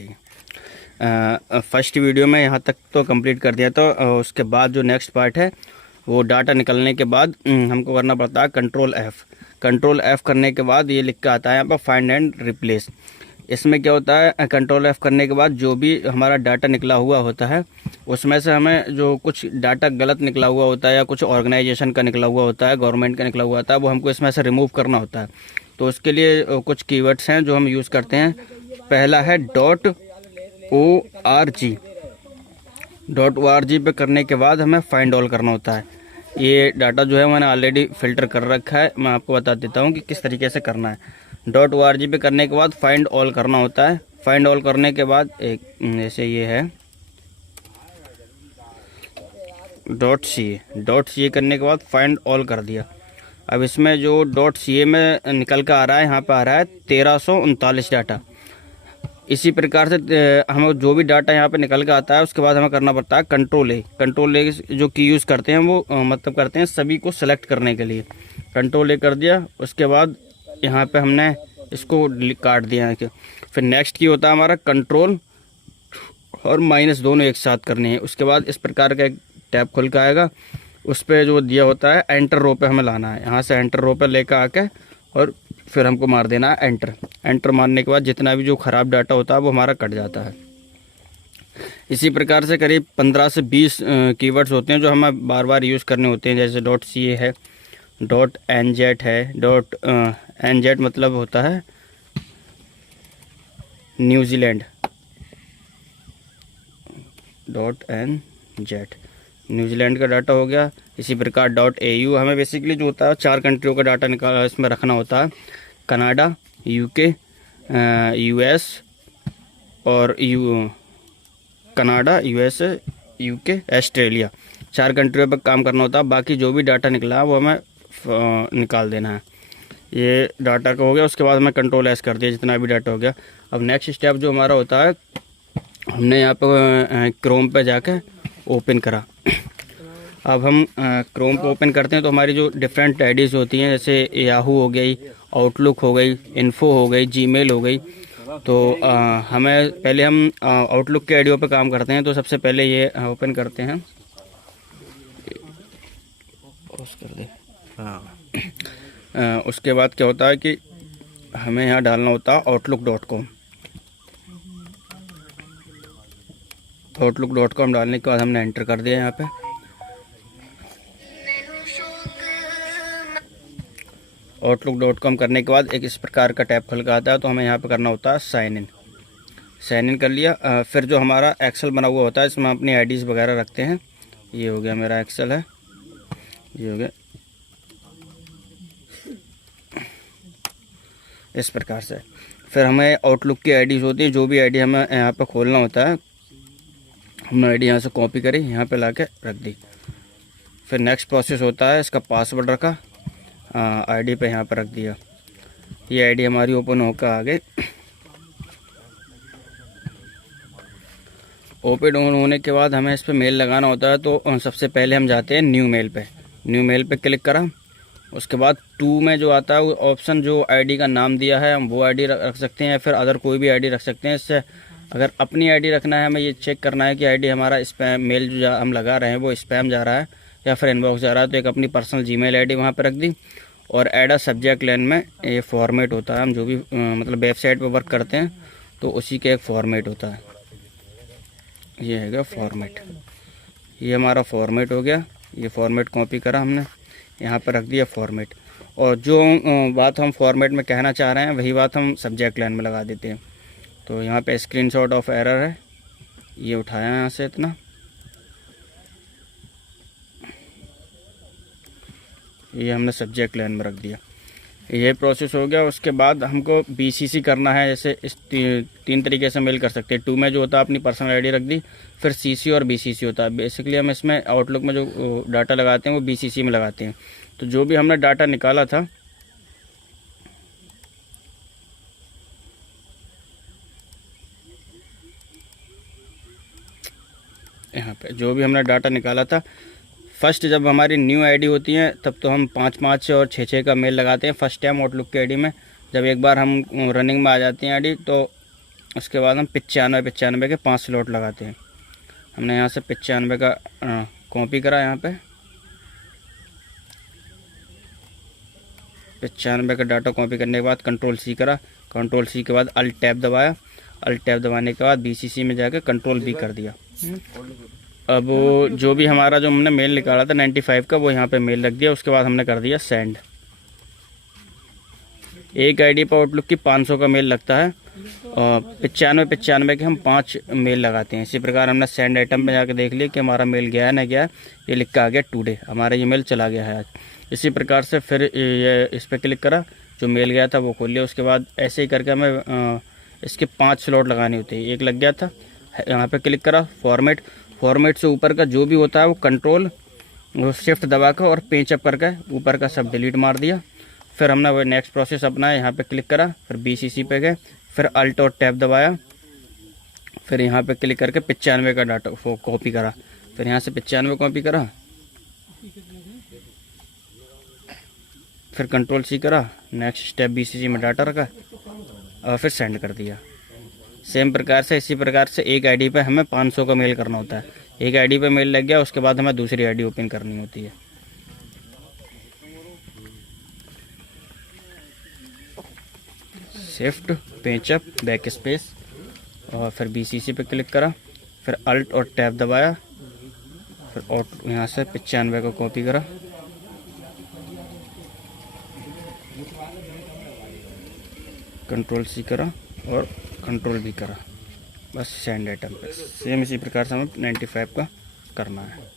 ठीक है। First video में यहाँ तक तो कंप्लीट कर दिया, तो उसके बाद जो नेक्स्ट पार्ट है वो डाटा निकलने के बाद हमको करना पड़ता है कंट्रोल F। कंट्रोल F करने के बाद ये लिख के आता है यहाँ पर फाइंड एंड रिप्लेस। इसमें क्या होता है, कंट्रोल F करने के बाद जो भी हमारा डाटा निकला हुआ होता है उसमें से हमें जो कुछ डाटा गलत निकला हुआ होता है या कुछ ऑर्गेनाइजेशन का निकला हुआ होता है, गवर्नमेंट का निकला हुआ होता है, वो हमको इसमें से रिमूव करना होता है। तो उसके लिए कुछ कीवर्ड्स हैं जो हम यूज़ करते हैं। पहला है .org। .org पे करने के बाद हमें फाइंड ऑल करना होता है। ये डाटा जो है मैंने ऑलरेडी फ़िल्टर कर रखा है, मैं आपको बता देता हूँ कि किस तरीके से करना है। .org पे करने के बाद फाइंड ऑल करना होता है। फाइंड ऑल करने के बाद एक जैसे ये है .ca करने के बाद फाइंड ऑल कर दिया। अब इसमें जो .ca में निकल कर आ रहा है, यहाँ पे आ रहा है 1339 डाटा। इसी प्रकार से हमें जो भी डाटा यहाँ पे निकल के आता है उसके बाद हमें करना पड़ता है कंट्रोल ए। कंट्रोल ए जो की यूज़ करते हैं वो मतलब करते हैं सभी को सेलेक्ट करने के लिए। कंट्रोल ए कर दिया, उसके बाद यहाँ पे हमने इसको काट दिया है। फिर नेक्स्ट की होता है हमारा कंट्रोल और माइनस दोनों एक साथ करने हैं। उसके बाद इस प्रकार का एक टैब खुल के आएगा, उस पर जो दिया होता है एंटर रो पे हमें लाना है। यहाँ से एंटर रो पे लेकर आके और फिर हमको मार देना है एंटर। एंटर मारने के बाद जितना भी जो ख़राब डाटा होता है वो हमारा कट जाता है। इसी प्रकार से करीब 15 से 20 कीवर्ड्स होते हैं जो हमें बार बार यूज़ करने होते हैं। जैसे .ca है, .nz है। .nz मतलब होता है न्यूजीलैंड। .nz न्यूजीलैंड का डाटा हो गया। इसी प्रकार .au हमें बेसिकली जो होता है 4 कंट्रियों का डाटा निकाल इसमें रखना होता है। कनाडा, UK, US और कनाडा, USA, UK, ऑस्ट्रेलिया, 4 कंट्रियों पर काम करना होता है। बाकी जो भी डाटा निकला है वो हमें निकाल देना है। ये डाटा का हो गया। उसके बाद हमें कंट्रोल S कर दिया जितना भी डाटा हो गया। अब नेक्स्ट स्टेप जो हमारा होता है, हमने यहाँ पर क्रोम पे जाके ओपन करा। अब हम क्रोम को ओपन करते हैं तो हमारी जो डिफरेंट आईडीज़ होती हैं, जैसे याहू हो गई, आउटलुक हो गई, इन्फो हो गई, जीमेल हो गई। तो हमें पहले हम आउटलुक के आईडियों पे काम करते हैं। तो सबसे पहले ये ओपन करते हैं, कर दे। हाँ, उसके बाद क्या होता है कि हमें यहाँ डालना होता है outlook.com। outlook.com डालने के बाद हमने एंटर कर दिया यहाँ पे। outlook.com करने के बाद एक इस प्रकार का टैब खुल के आता है, तो हमें यहाँ पे करना होता है साइन इन। साइन इन कर लिया। फिर जो हमारा एक्सेल बना हुआ होता है इसमें हम अपनी आईडीज़ वगैरह रखते हैं। ये हो गया मेरा एक्सेल है, ये हो गया इस प्रकार से। फिर हमें आउटलुक की आईडीज़ होती है, जो भी आईडी हमें यहाँ पे खोलना होता है हमने आईडी यहाँ से कॉपी करी, यहाँ पे लाके रख दी। फिर नेक्स्ट प्रोसेस होता है, इसका पासवर्ड रखा, आईडी पे यहाँ पर रख दिया। ये आईडी हमारी ओपन होकर आ गई। ओपन होने के बाद हमें इस पर मेल लगाना होता है। तो सबसे पहले हम जाते हैं न्यू मेल पे। न्यू मेल पे क्लिक करा, उसके बाद 2 में जो आता है वो ऑप्शन, जो आईडी का नाम दिया है हम वो आईडी रख सकते हैं या फिर अदर कोई भी आईडी रख सकते हैं। इससे अगर अपनी आईडी रखना है, हमें ये चेक करना है कि आईडी हमारा स्पैम मेल जो हम लगा रहे हैं वो स्पैम जा रहा है या फिर इनबॉक्स जा रहा है। तो एक अपनी पर्सनल जीमेल आईडी वहाँ पर रख दी। और ऐड अ सब्जेक्ट लाइन में ये फॉर्मेट होता है, हम जो भी मतलब वेबसाइट पर वर्क करते हैं तो उसी का एक फॉर्मेट होता है। ये है फॉर्मेट, ये हमारा फॉर्मेट हो गया। ये फॉर्मेट कॉपी करा हमने, यहाँ पर रख दिया फॉर्मेट। और जो बात हम फॉर्मेट में कहना चाह रहे हैं वही बात हम सब्जेक्ट लाइन में लगा देते हैं। तो यहाँ पे स्क्रीनशॉट ऑफ एरर है, ये उठाया यहाँ से इतना, ये हमने सब्जेक्ट लाइन में रख दिया। ये प्रोसेस हो गया। उसके बाद हमको BCC करना है। जैसे इस 3 तरीके से मेल कर सकते हैं। 2 में जो होता है अपनी पर्सनल आईडी रख दी, फिर CC और BCC होता है। बेसिकली हम इसमें आउटलुक में जो डाटा लगाते हैं वो BCC में लगाते हैं। तो जो भी हमने डाटा निकाला था यहाँ पे, जो भी हमने डाटा निकाला था, फर्स्ट जब हमारी न्यू आईडी होती है तब तो हम 5-5 और 6-6 का मेल लगाते हैं फर्स्ट टाइम आउटलुक की आईडी में। जब एक बार हम रनिंग में आ जाती हैं आईडी तो उसके बाद हम 95 के 5 स्लॉट लगाते हैं। हमने यहाँ से 95 का कॉपी करा, यहाँ पे 95 का डाटा कॉपी करने के बाद कंट्रोल सी करा, कंट्रोल सी के बाद अल्ट टैब दबाया, अल्ट टैब दबाने के बाद BCC में जाकर कंट्रोल भी कर दिया। अब जो भी हमारा जो हमने मेल निकाला था 95 का, वो यहाँ पे मेल रख दिया। उसके बाद हमने कर दिया सेंड। एक आईडी पर आउटलुक की 500 का मेल लगता है और 95 के हम 5 मेल लगाते हैं। इसी प्रकार हमने सेंड आइटम में जाकर देख लिया कि हमारा मेल गया है ना गया है। ये लिख के आ गया टुडे, हमारा ये मेल चला गया है आज। इसी प्रकार से फिर ये इस पर क्लिक करा, जो मेल गया था वो खोल लिया। उसके बाद ऐसे ही करके हमें इसके 5 स्लॉट लगाने होते हैं। एक लग गया था, यहाँ पे क्लिक करा, फॉर्मेट से ऊपर का जो भी होता है वो कंट्रोल शिफ्ट दबा कर और पेंच अप करके ऊपर का सब डिलीट मार दिया। फिर हमने वो नेक्स्ट प्रोसेस अपनाया, यहाँ पे क्लिक करा, फिर BCC पे गए, फिर अल्ट और टैब दबाया, फिर यहाँ पे क्लिक करके 95 का डाटा कॉपी करा, फिर यहाँ से 95 कॉपी करा, फिर कंट्रोल C करा, नेक्स्ट स्टेप BCC में डाटा रखा और फिर सेंड कर दिया। सेम प्रकार से इसी प्रकार से एक आईडी पे हमें 500 का मेल करना होता है। एक आईडी पे मेल लग गया, उसके बाद हमें दूसरी आईडी ओपन करनी होती है। शिफ्ट, पेंचअप, बैक स्पेस और फिर BCC पे क्लिक करा, फिर अल्ट और टैब दबाया, फिर यहाँ से 95 को कॉपी करा, कंट्रोल C करा और कंट्रोल भी करा, बस सेंड आइटम पे। सेम इसी प्रकार से हमें 95 का करना है।